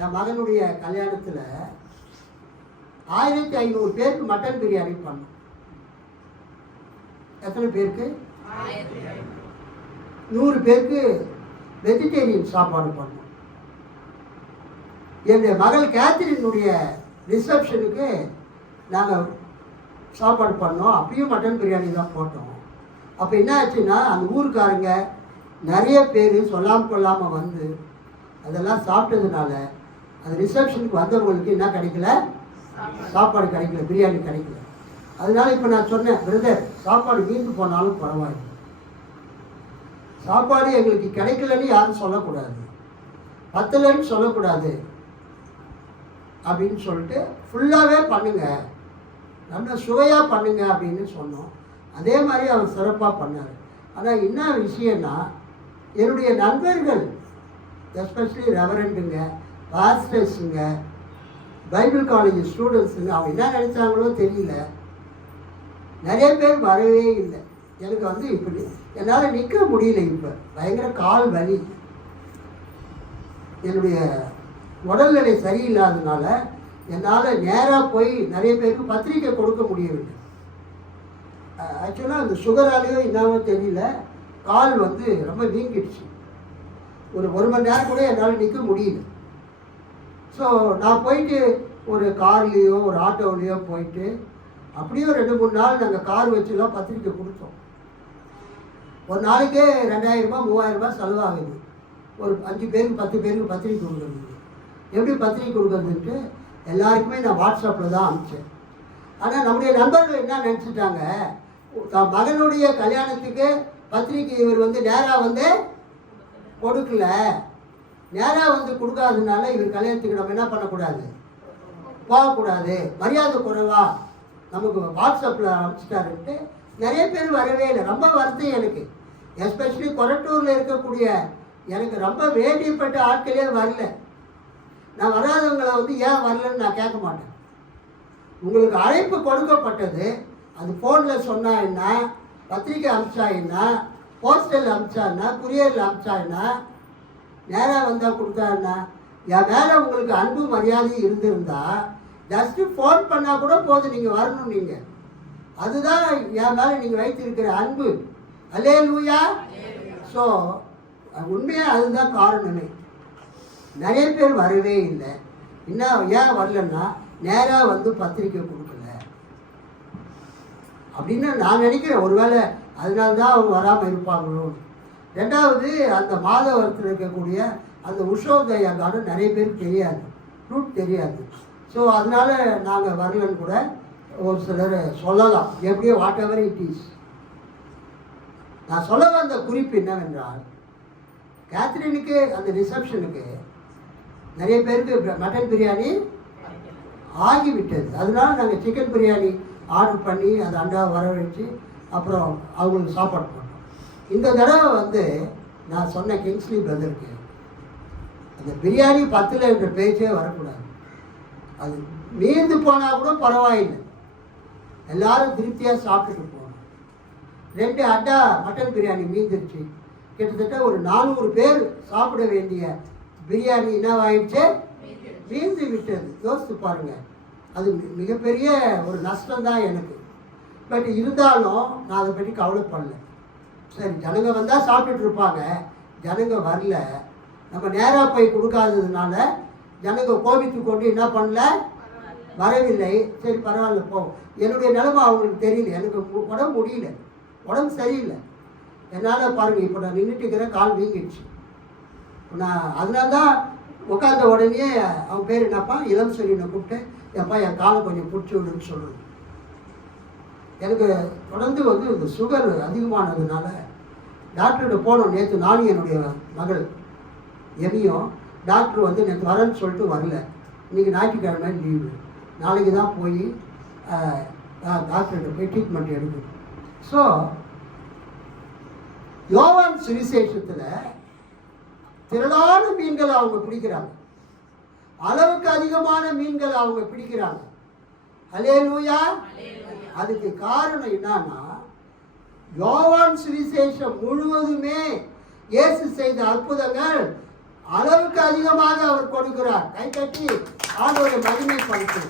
என் மகனுடைய கல்யாணத்தில் ஆயிரத்தி ஐநூறு பேருக்கு மட்டன் பிரியாணி பண்ணோம். எத்தனை பேருக்கு? நூறு பேருக்கு வெஜிடேரியன் சாப்பாடு பண்ணோம். என்னுடைய மகள் கேத்ரினுடைய ரிசப்ஷனுக்கு நாங்கள் சாப்பாடு பண்ணோம். அப்பயும் மட்டன் பிரியாணி தான் போட்டோம். அப்போ என்ன ஆச்சுன்னா அந்த ஊருக்காரங்க நிறைய பேர் சொல்லாமல் கொள்ளாமல் வந்து அதெல்லாம் சாப்பிட்டதுனால அது ரிசப்ஷனுக்கு வந்தவங்களுக்கு என்ன கிடைக்கல? சாப்பாடு கிடைக்கல பிரியாணி கிடைக்கல. அதனால இப்போ நான் சொன்னேன் பிரதர் சாப்பாடு மீந்து போனாலும் பரவாயில்லை. சாப்பாடு எங்களுக்கு கிடைக்கலன்னு யாரும் சொல்லக்கூடாது. பத்தலைன்னு சொல்லக்கூடாது. அப்படின்னு சொல்லிட்டு ஃபுல்லாகவே பண்ணுங்க. நல்ல சுவையாக பண்ணுங்க அப்படின்னு சொன்னோம். அதே மாதிரி அவர் சிறப்பாக பண்ணார். ஆனால் என்ன விஷயம்னா என்னுடைய நண்பர்கள் எஸ்பெஷலி ரெவரண்ட்டுங்க பாஸ்டர்ஸுங்க பைபிள் காலேஜ் ஸ்டூடெண்ட்ஸுங்க அவங்க என்ன நினச்சாங்களோ தெரியல. நிறைய பேர் வரவே இல்லை. எனக்கு வந்து இப்படி என்னால் நிற்க முடியல இப்போ. பயங்கர கால் வலி. என்னுடைய உடல்நிலை சரியில்லாததுனால என்னால் நேராக போய் நிறைய பேருக்கு பத்திரிக்கை கொடுக்க முடியவில்லை. ஆக்சுவலாக அந்த சுகராலேயோ என்னவோ தெரியல. கால் வந்து ரொம்ப வீங்கிடுச்சு. ஒரு ஒரு மணி நேரம் கூட என்னால் நிற்க முடியல. ஸோ நான் போயிட்டு ஒரு கார்லேயோ ஒரு ஆட்டோவிலையோ போயிட்டு அப்படியே ரெண்டு மூணு நாள் நாங்கள் கார் வச்சுலாம் பத்திரிக்கை கொடுத்தோம். ஒரு நாளைக்கே ரெண்டாயிரரூபா மூவாயிரரூபா செலவாகுது. ஒரு அஞ்சு பேருக்கு பத்து பேருக்கு பத்திரிக்கை கொடுக்குறது. எப்படி பத்திரிக்கை கொடுக்குறதுன்ட்டு எல்லாருக்குமே நான் வாட்ஸ்அப்பில் தான் அனுப்பிச்சேன். ஆனால் நம்முடைய நண்பர்கள் என்ன நினச்சிட்டாங்க? தான் மகனுடைய கல்யாணத்துக்கு பத்திரிக்கை இவர் வந்து நேராக வந்து கொடுக்கல. நேராக வந்து கொடுக்காததுனால இவர் கல்யாணத்துக்கு நம்ம என்ன பண்ணக்கூடாது? போகக்கூடாது. மரியாதை குறைவா? நமக்கு வாட்ஸ்அப்பில் அனுப்பிச்சிட்டாருன்ட்டு நிறைய பேர் வரவே இல்லை. ரொம்ப வருது எனக்கு. எஸ்பெஷலி கொரட்டூரில் இருக்கக்கூடிய எனக்கு ரொம்ப வேண்டியப்பட்ட ஆட்களே வரல. நான் வராதவங்களை வந்து ஏன் வரலன்னு நான் கேட்க மாட்டேன். உங்களுக்கு அழைப்பு கொடுக்கப்பட்டது. அது ஃபோனில் சொன்னா என்ன? பத்திரிக்கை அனுப்பிச்சா என்ன? போஸ்டரில் அனுப்பிச்சா என்ன? குரியரில் அனுப்பிச்சா என்ன? நேராக வந்தால் கொடுத்தா என் மேலே உங்களுக்கு அன்பு மரியாதை இருந்திருந்தா ஜஸ்ட்டு ஃபோன் பண்ணால் கூட போதும் நீங்கள் வரணும் நீங்கள் அதுதான் என் மேலே நீங்கள் வைத்திருக்கிற அன்பு. அலே லூயா ஸோ உண்மையாக அதுதான் காரணமே. நிறைய பேர் வரவே இல்லை. என்ன ஏன் வரலன்னா நேராக வந்து பத்திரிக்கை கொடுக்கல. அப்படின்னு நான் நினைக்கிறேன். ஒருவேளை அதனால தான் அவங்க வராமல் இருப்பாங்களோ. ரெண்டாவது அந்த மாதவரத்தில் இருக்கக்கூடிய அந்த உஷோதயா கார்டன் நிறைய பேருக்கு தெரியாது. ரூட் தெரியாது. ஸோ அதனால் நாங்கள் வரலன்னு கூட ஒரு சிலர் சொல்லலாம். எப்படியோ வாட் எவர் இட் இஸ் நான் சொல்ல வந்த குறிப்பு என்னவென்றால் கேத்ரினுக்கு அந்த ரிசப்ஷனுக்கு நிறைய பேருக்கு மட்டன் பிரியாணி ஆகிவிட்டது. அதனால நாங்கள் சிக்கன் பிரியாணி ஆர்டர் பண்ணி அந்த அண்டா வர வச்சு அப்புறம் அவங்களுக்கு சாப்பாடு பண்ணோம் இந்த தடவை வந்து நான் சொன்ன கிங்ஸ்லி பிரதருக்கு அந்த பிரியாணி பத்தில் என்ற பேச்சே வரக்கூடாது. அது மீந்து போனால் கூட பரவாயில்லை. எல்லாரும் திருப்தியாக சாப்பிட்டுட்டு போகணும். ரெண்டு அட்டா மட்டன் பிரியாணி மீந்துருச்சு. கிட்டத்தட்ட ஒரு நானூறு பேர் சாப்பிட வேண்டிய பிரியாணி என்னவாயிடுச்சு? மீந்து விட்டது. யோசித்து பாருங்கள் அது மிகப்பெரிய ஒரு நஷ்டம் தான் எனக்கு. பட் இருந்தாலும் நான் அதை பற்றி கவலைப்படலை. சரி ஜனங்க வந்தால் சாப்பிட்டுட்டு இருப்பாங்க. ஜனங்க வரல. நம்ம நேராக போய் கொடுக்காததுனால ஜனங்க கோபித்து கொண்டு என்ன பண்ணல? வரவில்லை. சரி பரவாயில்ல போ. என்னுடைய நிலைமை அவங்களுக்கு தெரியல. எனக்கு உடம்பு முடியல. உடம்பு சரியில்லை. என்னால் பாருங்கள் இப்போ நான் நின்றுட்டு இருக்கிறேன் கால் வீங்கிடுச்சு. நான் அதனால தான் உட்காந்த உடனே அவன் பேர் என்னப்பா? இளம் செல்லினை கூப்பிட்டு எப்பா என் காலை கொஞ்சம் பிடிச்சி விடுன்னு சொல்லுவேன் எனக்கு தொடர்ந்து வந்து இந்த சுகர் அதிகமானதுனால டாக்டர்கிட்ட போனோம் நேற்று நானும் என்னுடைய மகள் எமியும் டாக்டர் வந்து நேற்று வரேன்னு சொல்லிட்டு வரல. இன்றைக்கி ஞாயிற்றுக்கிழமை லீவு. நாளைக்கு தான் போய் டாக்டர்கிட்ட போய் ட்ரீட்மெண்ட் எடுக்கணும். ஸோ யோவான் சுவிசேஷத்தில் திரளான மீன்களை அவங்க பிடிக்கிறாங்க. அளவுக்கு அதிகமான மீன்களை அவங்க பிடிக்கிறாங்க. அலேலூயா அதுக்கு காரணம் என்னன்னா யோவான் சுவிசேஷம் முழுவதுமே இயேசு செய்த அற்புதங்கள் அளவுக்கு அதிகமாக அவர் கொடுக்கிறார். கை கட்டி ஆண்டவரை மகிமைப்படுத்து